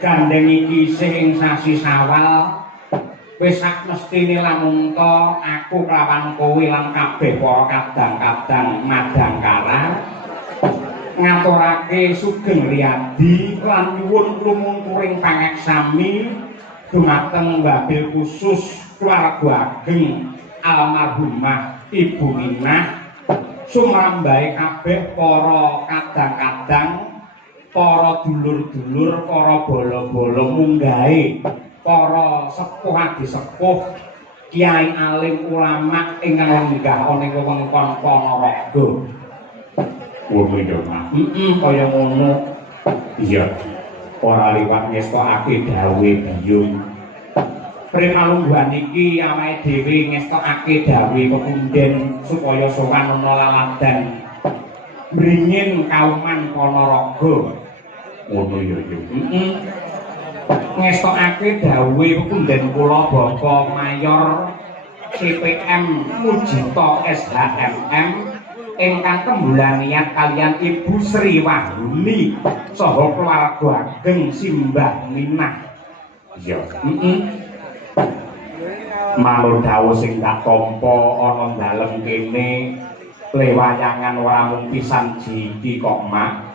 Gandeng iki isih ing sasi Sawal wis sak mestine lamun to aku kelawan kowe lan kabeh para kadang-kadang Madangkara ngaturake sugeng riyadi lan nyuwun lumungkuring pangeksami dumateng wabil khusus keluarga ageng almarhumah Ibu Minah sumrambahe kabeh para kadang-kadang para dulur-dulur, para bolo-bolo munggahe, para sepuh adi sepuh, kiai alim ulama ingkang lenggah ana ing wewengkon Ponorogo. Ngono ya, Mas. Kaya ngono. Iya. Ora liwat ngestokake dawuhe biyung. Primalungguhan iki awake dhewe ngestokake dawuhe pepunden supaya sowan ana laladan mringin kauman Ponorogo. Ngono ya ya. Ngestokake dawuhe pepunden kula Bapak Mayor CPM Mujito SHMM ingkang tembulan niat kalian Ibu Sri Wahyuni saha keluarga ageng Simbah Minah. Iya. Manut dawuh sing tak tampa ana dalem kene lewayangan ora mung pisan jiki kok Mak.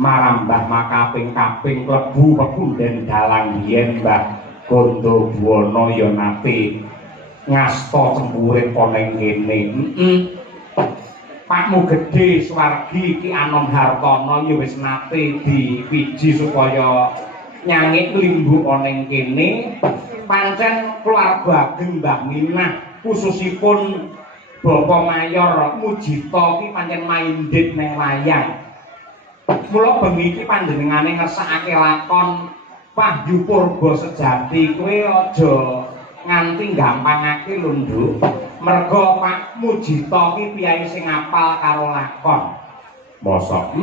Marambah makaping-kaping klebu pepunden dalang biyen Mbah Gondo Buwana ya nate ngasta cemburit ana ing kene. Pakmu gedhe swargi Ki Anom Hartono ya wis nate diwiji supaya nyangik limbu ana ing kene. Pancen keluarga ageng Mbah Minah khususipun Bapak Mayor Mujito ki pancen maindhit ning wayang. Mula bengi iki panjenengane ngersakake lakon Wahyu Purba Sejati kowe aja nganti gampangake lho Nduk. Merga Pak Mujito ki piyai sing apal karo lakon. Mosok?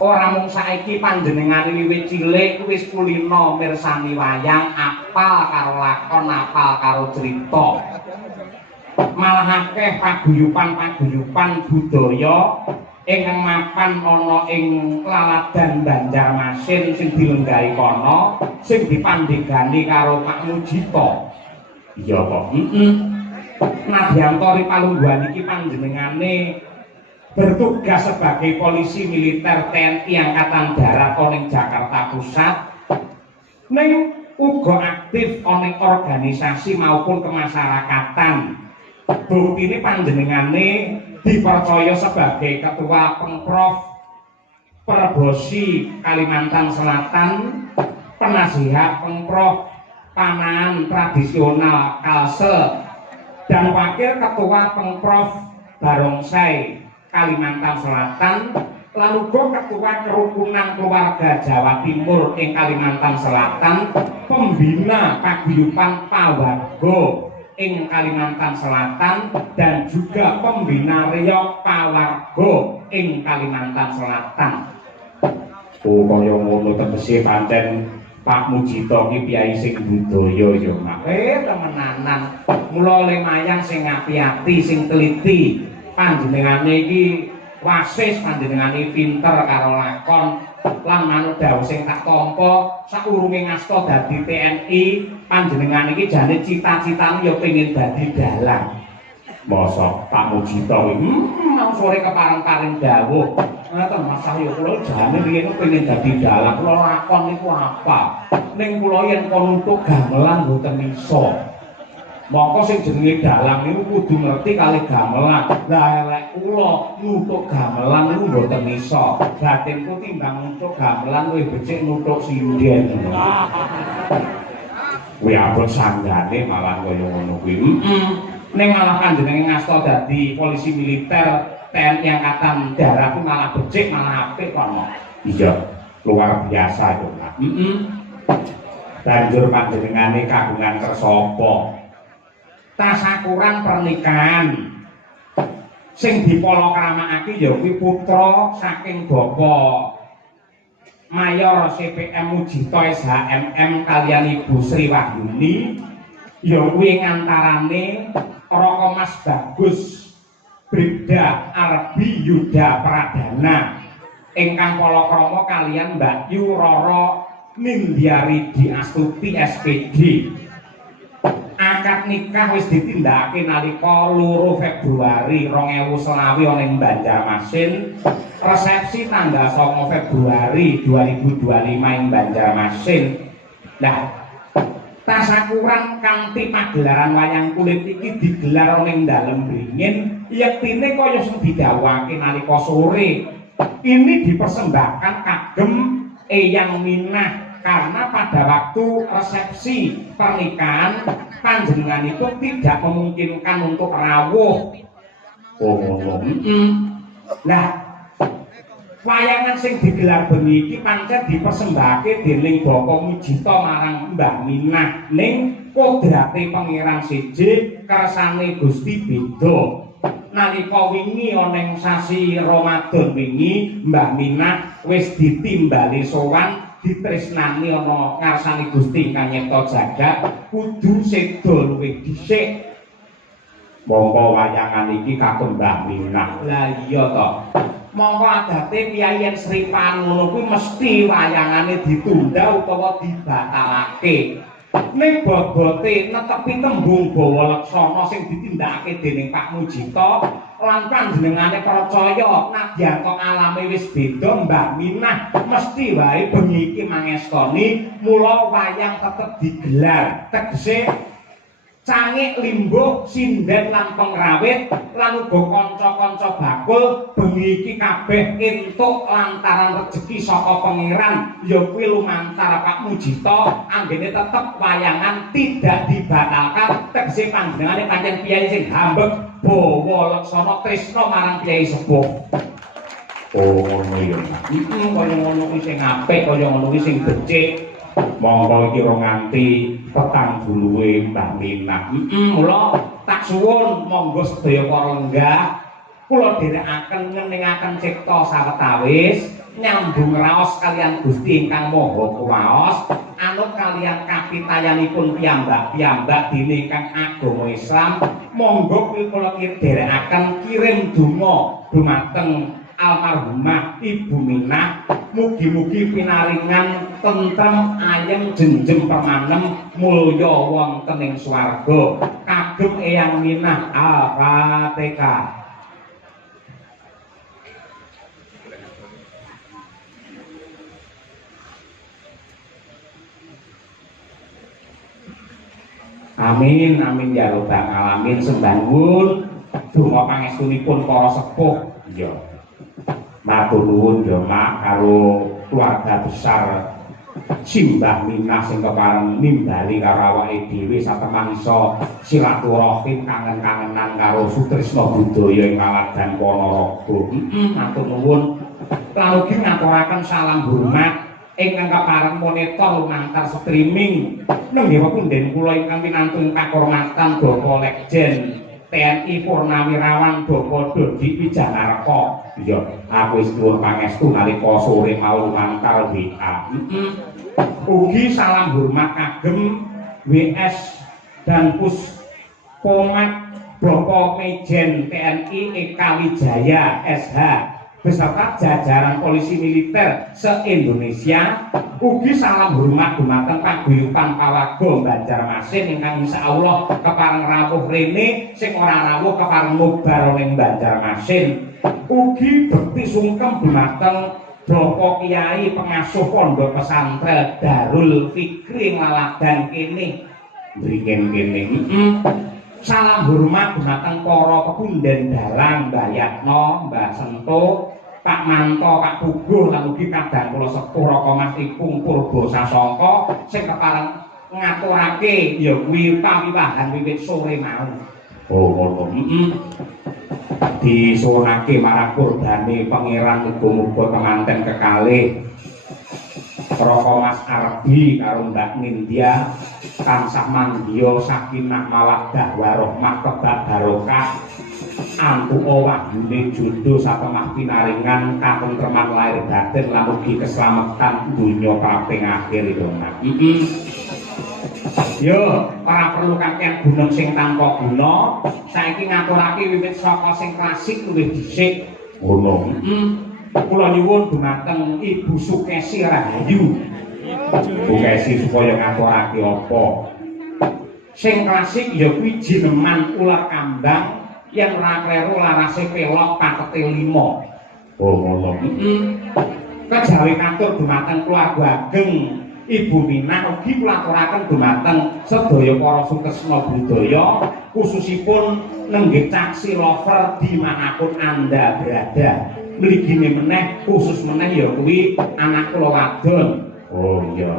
Ora mung saiki panjenengane wiwit cilik wis kulino mirsani wayang, apal karo lakon, apal karo crita. Malah akeh paguyuban-paguyuban budaya ingkang mapan ana ing laladan Banjarmasin sing dilenggahi kono sing dipandhegani karo Pak Mujito. Iya kok. Nadyanto Ripalungguhan iki panjenengane bertugas sebagai polisi militer TNI Angkatan Darat ning Jakarta Pusat. Ning uga aktif ning organisasi maupun kemasyarakatan. Buktine panjenengane dipercaya sebagai ketua Pemprov Perbosi Kalimantan Selatan, penasihat Pemprov Panahan Tradisional Kalsel, dan wakil ketua Pemprov Barongsai Kalimantan Selatan, lalu ketua Kerukunan Keluarga Jawa Timur ing Kalimantan Selatan, pembina paguyuban Pawarga ing Kalimantan Selatan dan juga pembina Riyok Pawarga ing Kalimantan Selatan. Oh kaya ngono tegese pancen Pak Mujito ki piyai sing budaya ya Mak. Temenanan. Mula lemayang sing ati-ati sing teliti. Panjenengane iki wasis, panjenengane pinter karo lakon lan manut dawuh sing tak tampa sakurunge ngasta dadi TNI, panjenengane iki jane cita-citane ya pengin dadi dalang. Mosok Pak Mujito iki nang sore kepareng-pareng dawuh. Ngoten Mas Sahyo kula jane riyen pengin dadi dalang, kula lakon niku apa? Ning kula yen kon untuk gamelan mboten iso. Mongko sing jenenge dalang niku kudu ngerti kali gamelan. Lah elek kula nutuk gamelan niku mboten iso. Batinku timbang nutuk gamelan luwih becik nutuk sinden. Kuwi abot sanggane malah kaya ngono kuwi. Ning malah panjenengan ngasta dadi polisi militer TNI Angkatan Darat ku malah becik malah apik kok. Iya, luar biasa yo, Pak. Banjur panjenengane kagungan kersa apa? Tasakuran pernikahan sing dipalakramakake ya kuwi putra saking Bapak Mayor CPM Mujito SHMM kaliyan Ibu Sri Wahyuni ya kuwi ngantarane Raka Mas Bagus Bribda Arbi Yuda Pradana ingkang palakrama kaliyan Mbak Yu Roro Nindyari Di Astuti SPD. Akad nikah wis ditindakake nalika 2 Februari 2020 ana ing Banjarmasin. Resepsi tanggal 9 Februari 2025 ing Banjarmasin. Nah, tasakuran kanthi pagelaran wayang kulit iki digelar ning dalem Bringin, yektine kaya sing didhawuhake nalika sore. Ini dipersembahkan kagem Eyang Minah karena pada waktu resepsi pernikahan panjenengan itu tidak memungkinkan untuk rawuh. Nah, wayangan sing digelar bengi iki pancen dipersembahake dening Bapak Mujito marang Mbah Minah ning kodrate Pangeran Seje kersane Gusti beda. Nalika wingi ana ing sasi Ramadan wingi Mbah Minah wis ditimbali sowan ditresnani ana ngarsane Gusti ingkang nyipta jagat kudu seda luwih dhisik. Monggo wayangan iki kagem Mbah Minah. Lah iya to. Monggo adate piyayan Sripan ngono kuwi mesti wayangane ditunda utawa dibatalake. Ning bobote netepi tembung bawa leksana sing ditindakake dening Pak Mujito lan panjenengane percaya nadyan kok alame wis beda Mbah Minah mesti wae bengi iki mangestoni mula wayang tetep digelar tegese cangik limbuk sinden lan pengrawit lan uga kanca-kanca bakul bengi iki kabeh entuk lantaran rejeki saka pangeran ya kuwi lumantar Pak Mujito anggene tetep wayangan tidak dibatalkan tegese panjenengane pancen piyai sing hambeg bawa leksana tresna marang piyai sepuh. Oh ngono ya. Kaya ngono kuwi sing apik kaya ngono kuwi sing becik. Monggo iki ora nganti petang buluhe Mbah Minah. Mula tak suwun monggo sedaya para lenggah kula dherekaken ngeningaken cipta sawetawis nyambung raos kalian Gusti ingkang Maha Kuwaos anut kalian kapitayanipun piyambak-piyambak dene ingkang agama Islam. Monggo kula dherekaken kirim donga dumateng almarhumah Ibu Minah, mugi-mugi pinaringan tentrem ayem jenjem permanem mulya wonten ing swarga kagem Eyang Minah. Al-Fatihah. Amin amin ya rabbal alamin. Sembah nuwun donga pangestunipun para sepuh. Iya. Matur nuwun ya Mak karo keluarga besar Simbah Minah sing kepareng nimbali karo awake dhewe satemah iso silaturahim kangen-kangenan karo sutresna budaya ing Maladan Ponorogo. Matur nuwun. Lan ugi ngaturaken salam hormat ingkang kapareng monitor lumantar streaming nenggih pepunden kula ingkang pinantun kakurmatan Bapak Lekjen TNI Purnawirawan Bapak Dodi Wijanarko. Iya, aku wis nuwun pangestu nalika sore mau lumantar WA. Ugi salam hormat kagem WS dan Puspomat Bapak Mejen TNI Eka Wijaya SH beserta jajaran polisi militer se-Indonesia. Ugi salam hormat dumateng paguyuban Pawaga Banjarmasin ingkang insyaallah kepareng rawuh rene, sing ora rawuh kepareng mubar ning Banjarmasin. Ugi bekti sungkem dumateng Bapak Kiai pengasuh pondok pesantren Darul Fikri Laladan kene mriken kene. Salam hormat dumateng para pepunden dalang Mbah Yatno, Mbah Sento, Pak Manto, Pak Puguh lan ugi kadang kula sepuh Raka Mas Ipung Purba Sasongko sing kepareng ngaturake ya kuwi pawiwahan wiwit sore mau. Oh ngono. Disuwunake marang kurbane pangeran muga-muga kemanten kekalih Raka Mas Arbi karo Mbak Nindya tansah mandya sakinah mawaddah warahmah kebak barokah ampuh wahyune jodoh satemah pinaringan katentreman lahir batin lan ugi keselamatan donya kaping akhir itu. Yo, ora perlu kakean gunung sing tanpa guna. Saiki ngaturake wiwit saka sing klasik luwih dhisik. Ngono. Kula nyuwun dumateng Ibu Sukesi Rahayu. Sukesi supaya ngaturake apa? Sing klasik ya kuwi jineman ular kambang yang ora kleru larase pelok patete 5. Oh ngono. Kejawi katur dumateng keluarga ageng Ibu Minah ugi kula aturaken dumateng sedaya para sukesna budaya khususipun nenggih caksi lover dimanapun Anda berada. Mligine meneh khusus meneh ya kuwi anak kula wadon. Oh iya.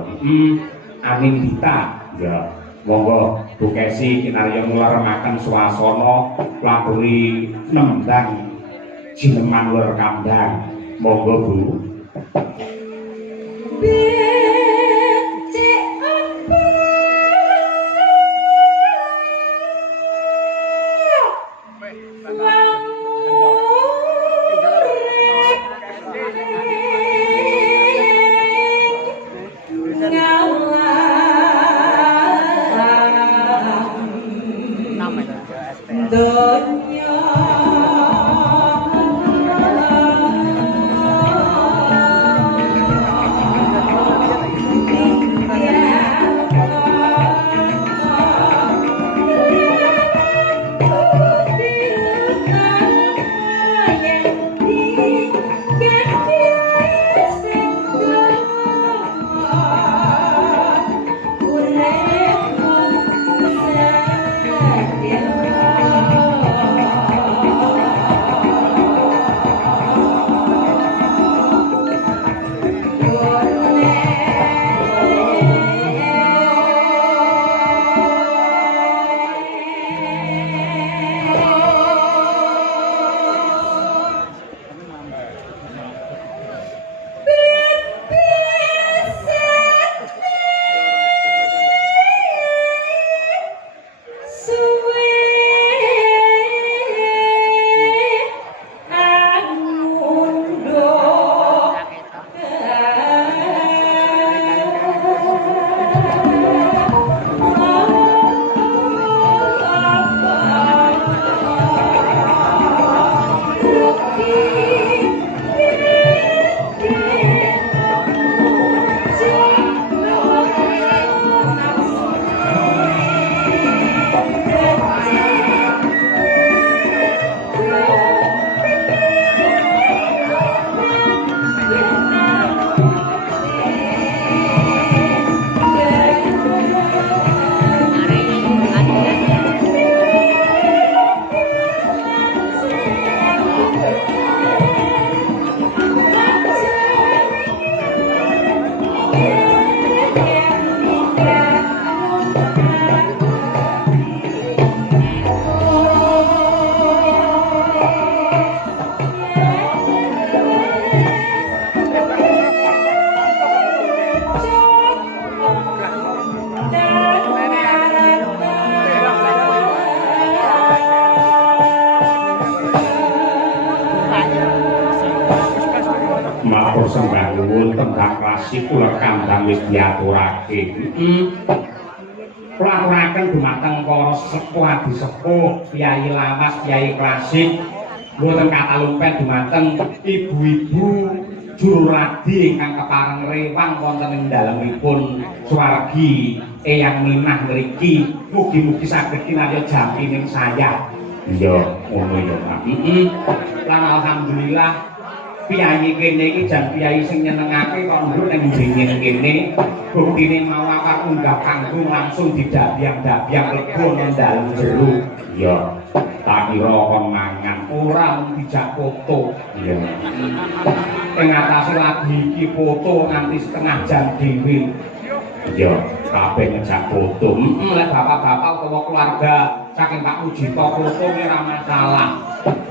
Anindita. Ya. Monggo Bu Kesi kinarya nglaremaken swasana laburi nembang jineman ular kambang. Monggo Bu. klasik kula kandhang wis diaturake. Kula aturaken dumateng para sepuh adisepuh, piyai lawas, piyai klasik, mboten katalumpen dumateng ibu-ibu juru radi ingkang kepareng rewang wonten ing dalemipun swargi Eyang Minah mriki. Mugi-mugi saged kinarya jampining saya. Iya, ngono ya, Pak. Lan alhamdulillah piyai kene iki jan piyai sing nyenengake kok nduk ning dingin kene. Buktine mau akar unggah panggung langsung didabyang-dabyang lebo nang dalem jero. Iya. Tak kira kon mangan ora mung dijak foto. Iya. Ing atase lagi iki foto nganti setengah jam dhewe. Iya, kabeh ngejak foto. Lek bapak-bapak utawa keluarga saking Pak Mujito foto ki ora masalah.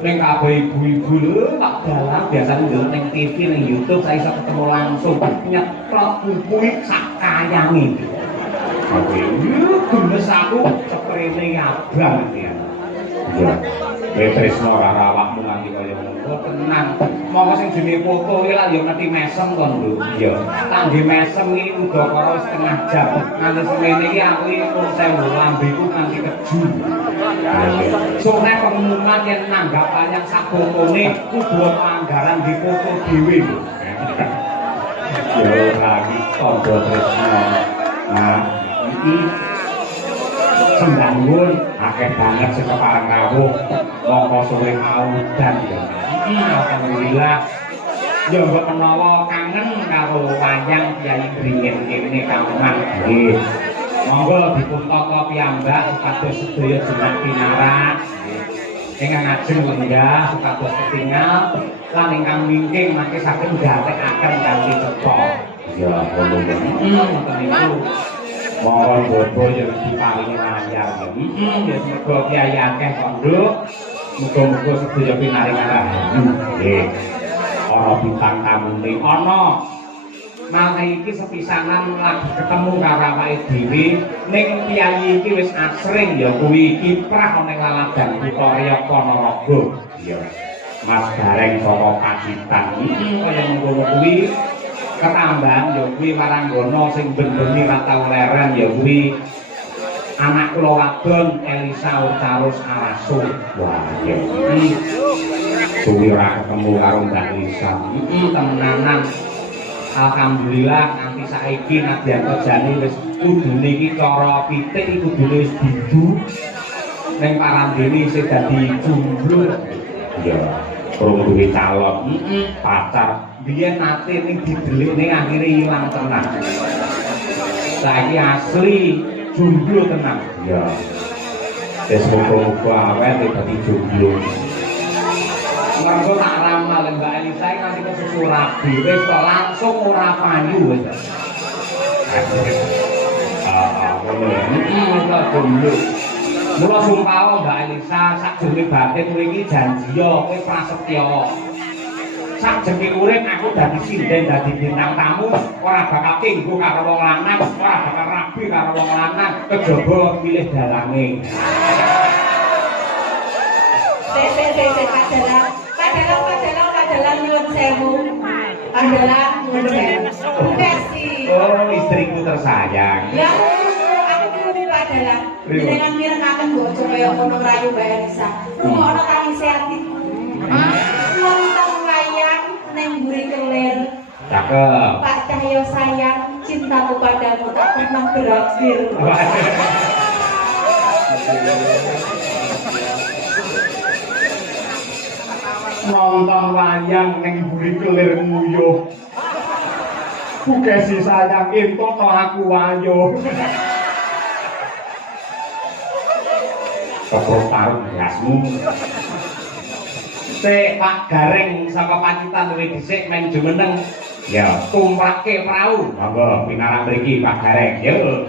Ning kabeh ibu-ibu lho tak dalan biasane ndelok ning TV ning YouTube saya iso ketemu langsung nyetrot buku sak kayange. Oke, gemes aku seprene abang ya. Iya. Tresno ora awakmu nganti kaya ngono tenang. Monggo sing jenenge foto iki lak yo ngerti mesem to, Lho. Iya. Kangge mesem iki udakara setengah jam. Nganti semene iki aku iki pun sewu lambeku nganti keju. Sore pengumuman yen nanggap wayang sak bokone kudu anggaran di foto dhewe. Yo lagi tondo Tresno. Nah, iki sendanggun akeh banget sing kepareng rawuh mongko sore mau dan alhamdulillah yo mbok menawa kangen karo wayang Kyai Bringin kene kaungan nggih monggo dipuntaka piyambak supados sedaya jeneng pinarak ingkang ajeng lenggah supados ketingal lan ingkang mingking mangke saged ngatekaken kanthi cepet ya ngoten niku mohon bobo yang diparingi nanyar ya semoga kiai akeh konduk muga-muga sedaya pinaring rahayu nggih ana bintang tamu ning ana malah iki sepisanan lagi ketemu karo awake dhewe ning piyai iki wis asring ya kuwi kiprah ning laladan Kutha Ponorogo ya Mas Gareng saka Pacitan kaya ngono kuwi ketambahan ya kuwi Waranggana sing ben-beni ra tau leren ya kuwi anak kula wadon Elisa Urcarus Araso. Wah ya suwi ora ketemu karo Mbak Elisa. Temenanan alhamdulillah nganti saiki nadyan terjani wis kudune iki cara pitik kudune wis didu ning parandene isih dadi jomblo. Ya kurang duwe calon pacar biyen nate ning didelik ning akhire ilang tenan. Saiki asli jomblo tenan. Ya. Wis muga-muga awet dadi jomblo. Mergo tak ramal Mbak Elisa nganti kesusu rabi wis kok langsung ora payu wis. Ngono ya. Jomblo. Mula sumpah Mbak Elisa sakjroning batin kowe iki janjiya kowe prasetya. Sakjroning urip aku dadi sinden dadi bintang tamu ora bakal tinggu karo wong lanang, ora bakal rabi karo wong lanang, kejaba milih dalange. Kadalan nyuwun sewu. Kadalan nyuwun sewu. Oh, istriku tersayang. Ya, aku kuwi adalah dengan mirengkaken bojo kaya ngono rayu Mbak Elisa. Rungokno tangise ati. Nonton wayang ning mburi kelir. Cakep. Pak Cahyo sayang, cintaku padamu tak pernah berakhir. Nonton wayang ning mburi kelir nguyuh. Bugesi sayang entuk aku ayo. Kok tarung gasmu. Pak Gareng saka Pacitan luwih dhisik men jumeneng. Ya, tumrake prau. Monggo pinarak mriki Pak Gareng. Yo.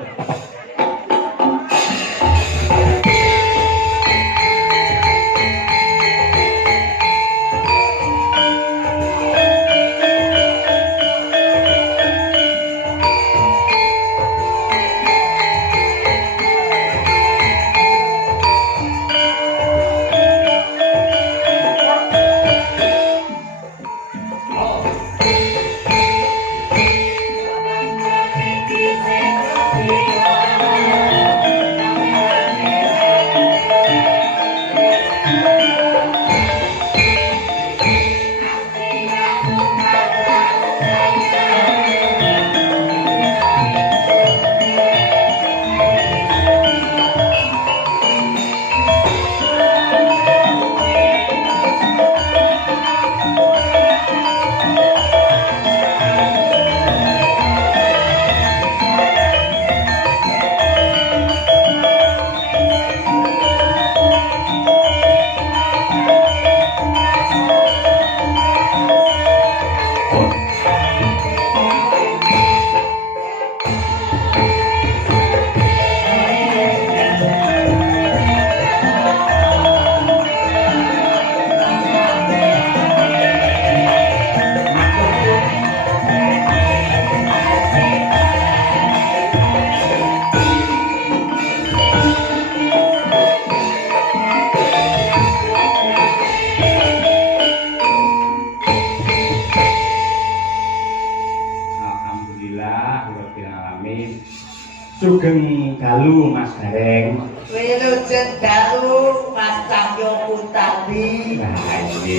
Sugeng Dalu Mas Gareng. Wilujeng Dalu Mas Cahyo Putadi.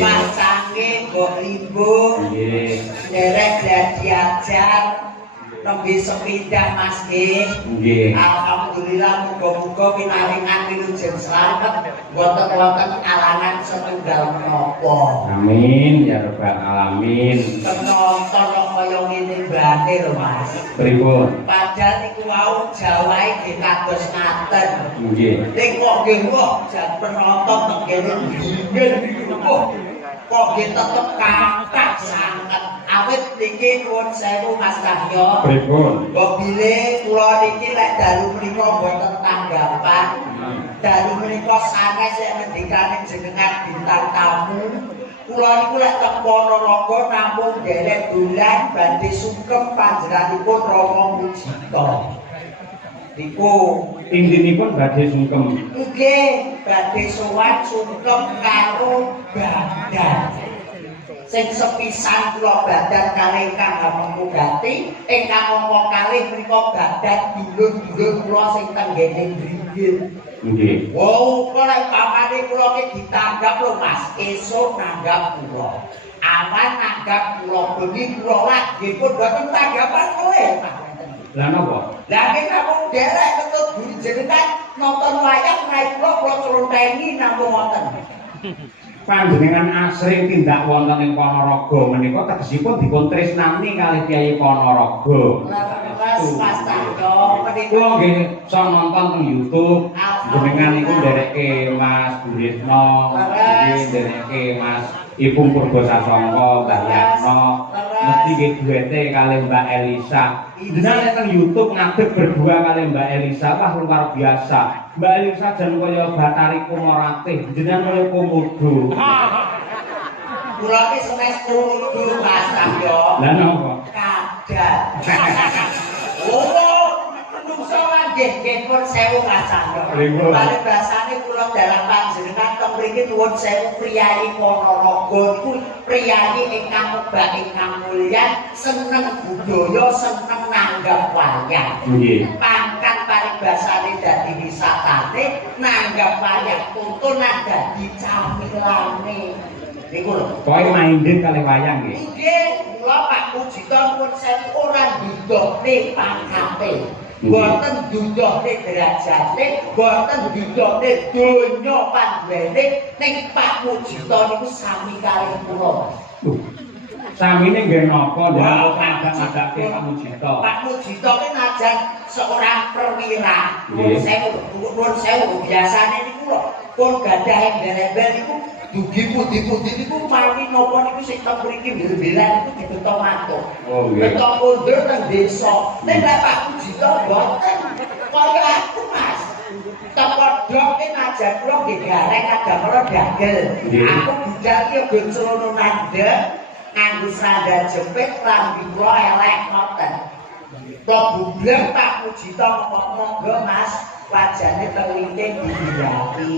Mas Sange Mbok Limbo. Nggih. Derek diajar nembe sepindah Mas nggih. Alhamdulillah muga-muga pinaringan wilujeng slamet wonten alangan setunggal menapa. Amin ya rabbal alamin. Penonton kaya ngene mbane lho Mas. Pripun? Padahal niku wau jawahe nggih kados ngaten. Nggih. Ning kok nggih kok jan penonton tengene dingin niku kok nggih tetep kakak sanget. Awit niki nuwun sewu Mas Cahyo. Pripun? Bile kula niki lek dalu menika mboten tanggapan. Dalu menika sanes nek ngendikane jenengan bintang tamu. Kula niku lek teng Ponorogo namung derek dolan badhe sungkem panjenenganipun Rama Mujita. Niku Indinipun badhe sungkem. nggih badhe sowan sungkem karo badan. Sing sepisan kula badan kalih Kang Hamengkugati ingkang ngomong kalih menika badan dulur-dulur kula sing tenggene mriki. Nggih. Wow, kok lek pamane kula ki ditanggap lho Mas, esuk nanggap kula. Awan nanggap kula, bengi kula lagi pun boten tanggapan kowe Mas. Lah napa? Lah nek namung derek ketut buri jenengan nonton wayang naik kula celonteni namung wonten. Panjenengan asring tindak wonten ing Ponorogo menika tegesipun dipun tresnani kalih Kyai Ponorogo. Mas Cahyo menika Kula nggih iso nonton teng YouTube. Jenengan niku nderekke Mas Burisno, nggih nderekke Mas Ipung Purbasasongko, Mbah Yatno. Mesti nggih duete kalih Mbak Elisa. Jenengan teng YouTube ngadeg berdua kalih Mbak Elisa, wah luar biasa. Mbak Elisa jan kaya Batari Kumaratih, jenengan kaya Komodo. kula ki senes kudu Mas Cahyo. Lah napa? Kadang. Oh, menungso nggih pun sewu Mas Cahyo. Bali basane kula dalam panjenengan teng mriki nuwun sewu priyayi Ponorogo niku priyayi ingkang kebak ingkang mulya, seneng budaya, seneng nanggap wayang. Nggih. Pangkat paribasane dadi wisatane, nanggap wayang tuntunan dadi camilane. Niku lho. Kowe maindhen kalih wayang nggih. Nggih, kula Pak Mujita pun sewu ora ndudohne pangkate. Boten ndudohne derajate, boten ndudohne donya panduwene ning Pak Mujita niku sami kalih kula. Samine nggih napa ndak ngajak-ngajake Pak Mujita. Pak Mujita ki najan seorang perwira. Nuwun sewu biasane niku lho, pun gadah embel-embel niku dugi putih-putih niku mari napa niku sing teng mriki bel-belan niku dibeto matuk. Oh nggih. Beto kondur teng desa. Nek Pak Mujita mboten kaya aku Mas. Teko dok ki najan kula nggih gareng kadang-kala dagel. Aku budal ki yo celana nandeg nganggo sandal jepit lambi kula elek ngoten. Kok bublek Pak Mujita monggo Mas, wajane terlinting dihiraki.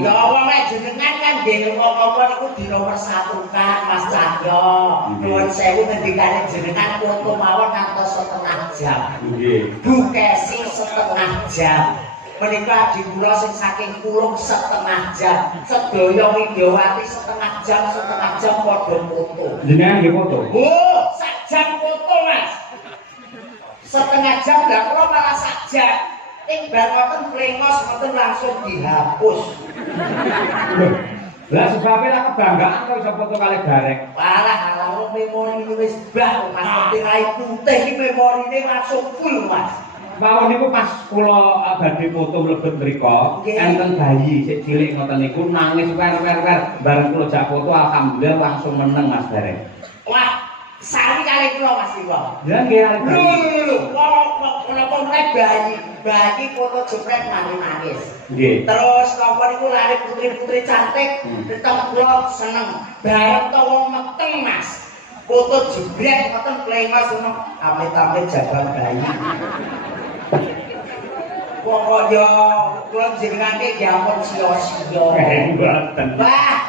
Ya wong lek jenengan kan nggih apa-apa niku dinomersatukan Mas Cahyo. Nuwun sewu ngendikane jenengan foto mawon ngantos setengah jam. Nggih. Bukesi setengah jam. Menika di kula sing saking kulung setengah jam. Sedaya Widyawati setengah jam padha foto. Jenengan nggih foto. Oh, sak jam foto Mas. Setengah jam lah kula malah sak jam. Ing bar ngoten plengos ngoten langsung dihapus. Lah sebabnya lah kebanggaan kok iso foto kalih gareng. Parah ala memori wis bah Mas ngerti rai putih iki memorine langsung full Mas. Mawon niku pas kula badhe foto mlebet mriku, enten bayi sik cilik ngoten niku nangis wer-wer. Bareng kula jak foto alhamdulillah langsung meneng Mas Gareng. Wah, sari kali kula Mas Iwo. Ya nggih ali bayi. Lho, kenapa mulai bayi foto jepret nangis. Nggih. Terus napa niku lari putri-putri cantik, tetep kula seneng. Bareng to wong meteng Mas. Foto jebret ngoten plengos ngono, amit-amit jaban bayi. Pokoknya kula jenengan iki diampun sia-sia. Mboten. Wah,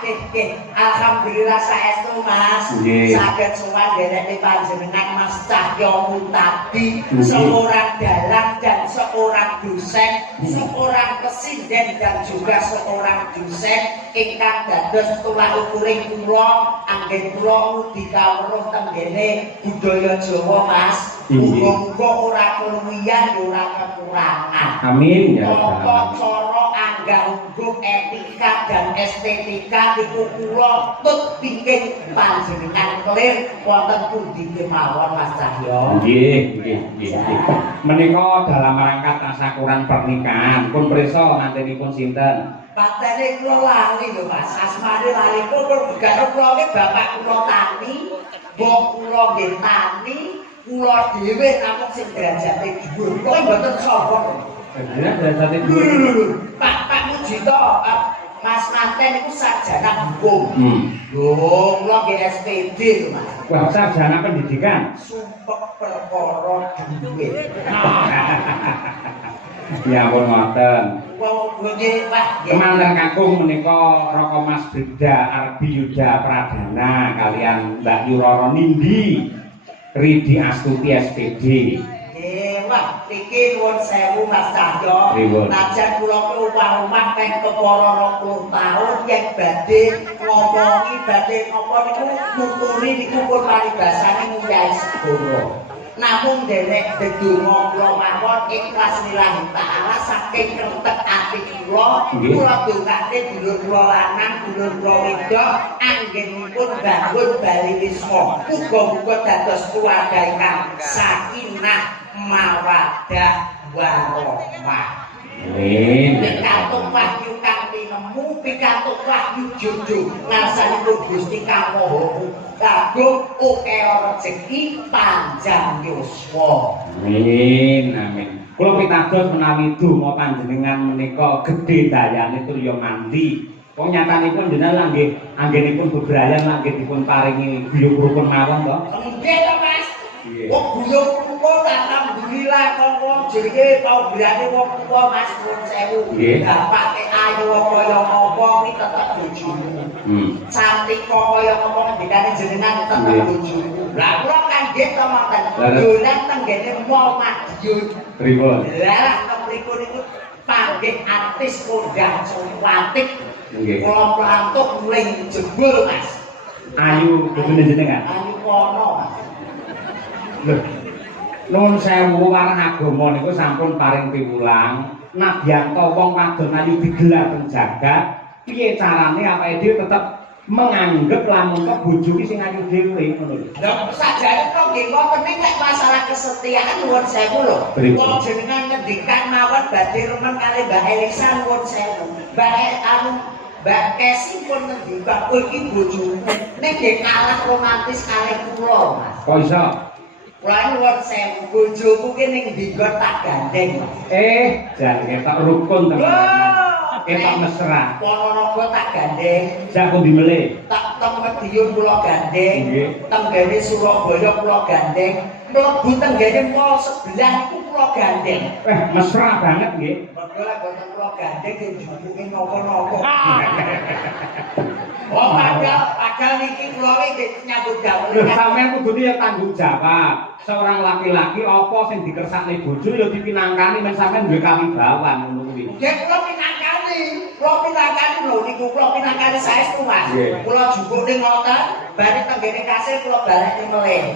alhamdulillah saestu Mas. Saged sowan derek panjenengan Mas Cahyo Mutadi, seorang dalang dan seorang dosen, seorang presiden dan juga seorang dosen ingkang dados tolak ukuring kula anggen kula ngudi kawruh tenggene budaya Jawa Mas. Muga-muga ora keluwihan ora kekurangan. Amin ya Tata cara anggah hukum etika dan estetika iku kula tut pingin panjenengan clear wonten pundi kemawon Mas Cahyo. Nggih. Menika dalam rangka tasyakuran pernikahan pun prisa nantenipun sinten? Patene kula lali lho Mas, asmane lali kula kula iki bapak kula tani, mbok kula nggih tani, kula dhewe namung sing derajate dhuwur. Kok mboten sombong. Derajate dhuwur. Pak Mujito, Mas Manten itu sarjana hukum. Lho, kula nggih SPD lho Mas. Wah, sarjana pendidikan. Sumpek perkara duit. Ya pun ngoten. Kemanten kakung menika Raka Mas Bribda Arbi Yuda Pradana kalian Mbak Yuroro Nindi Ridi Astuti SPD. Wah, iki nuwun sewu Mas Cahyo. Najan kula omah ping kepara 20 taun yen badhe ngomongi badhe napa niku nuturi niku pun paribasane nguyai segoro. Namun derek dedonga kula mawon ikhlas lillahi taala saking krentek ati kula dongake dulur kula lanang dulur kula wedok anggenipun bangun bali wisma muga-muga dados keluarga ingkang sakinah mawaddah warahmah. Amin. Pikantuk wahyu kang tinemu, pikantuk wahyu jojo ngarsanipun Gusti Kang Maha kagum akeh rezeki panjang yuswa. Amin. Kula pitados menawi donga panjenengan menika gedhe dayane turya mandi. Wong nyatanipun jenengan nggih anggenipun bebrayan nggih dipun paringi guyub rukun mawon to. Nggih to Mas. Wong guyub rukun alhamdulillah kok jenenge paubrane wong tuwa Mas nuwun sewu. Bapake ayu kaya apa iki tetep bojomu. Cantik kaya apa ngendikane jenengan tetep bojomu. Lah kula kan nggih to mboten. Dolan tenggene mall Madiun. Pripun? Lah mriku niku panggih artis kondang cantik. Nggih. Kula plantuk mulai jebul Mas. Ayu bojone jenengan. Ayu kono Mas. Lho. Nuwun sewu warah agama niku sampun paring piwulang. Nadyanto wong kadon ayu digelar penjaga, piye carane awake dhewe tetep menganggep lamun kok bojo ki sing ayu dhewe ngono lho. Lah sajane kok nggih ngoten iki nek masalah kesetiaan nuwun sewu lho. Wong jenengan ngendikan mawon badhe remen kali Mbak Elisa nuwun sewu. Mbak Kesi pun ngendikan kowe iki bojomu nek nggih kalah romantis kalih kula Mas. Kok iso? Kula nuwun sewu bojoku ki ning ndinggon tak gandeng. Jan ketok rukun teman-teman. Ketok mesra. Ponorogo tak gandeng. Sak pundi melih? Tak teng Madiun kula gandeng. Tenggene Surabaya kula gandeng. Mlebu tenggene mall sebelah iku kula gandeng. Mesra banget nggih. Mergo lek boten kula gandeng yen dibuke napa-napa. Oh, padahal niki kula iki nyambut gawe. Lho sampeyan kudune ya tanggung jawab. Seorang laki-laki apa sing dikersakne bojo ya dipinangkani men sampeyan duwe kawibawan ngono kuwi. Nggih kula pinangkani lho niku kula pinangkani saestu Mas. Kula jupuk ning ngoten, bari tenggene kasir kula balekne melih.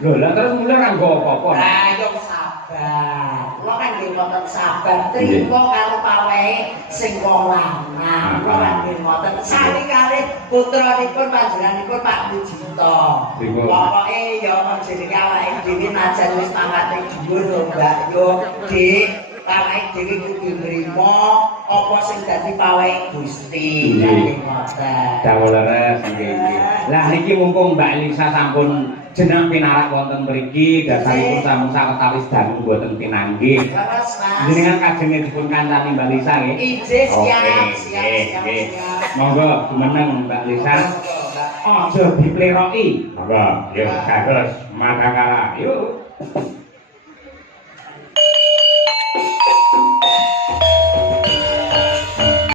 Lho, lah terus mulai ora nggo apa-apa. Lah yo sabar. Kula kan nggih mboten sabar trimo karo pawehe sing wong lanang. Kula kan nggih mboten sami kalih putranipun panjenenganipun Pak Mujito. Pokoke yo jenenge awake dhewe najan wis pangkate dhuwur lho Mbak yo, Dik. Awake dhewe kudu nrimo apa sing dadi pawehe Gusti. Nggih mboten. Dawuh leres nggih. Lah niki mumpung Mbak Elisa sampun jeneng pinarak wonten mriki dasaripun sampun sawetawis dangu mboten pinanggih. Leres Mas. Jenengan kajenge dipun kancani Mbak Lisa nggih. Ijih siap. Monggo jumeneng Mbak Lisa. Aja dipleroki. Monggo, yo kados manakala. Yuk.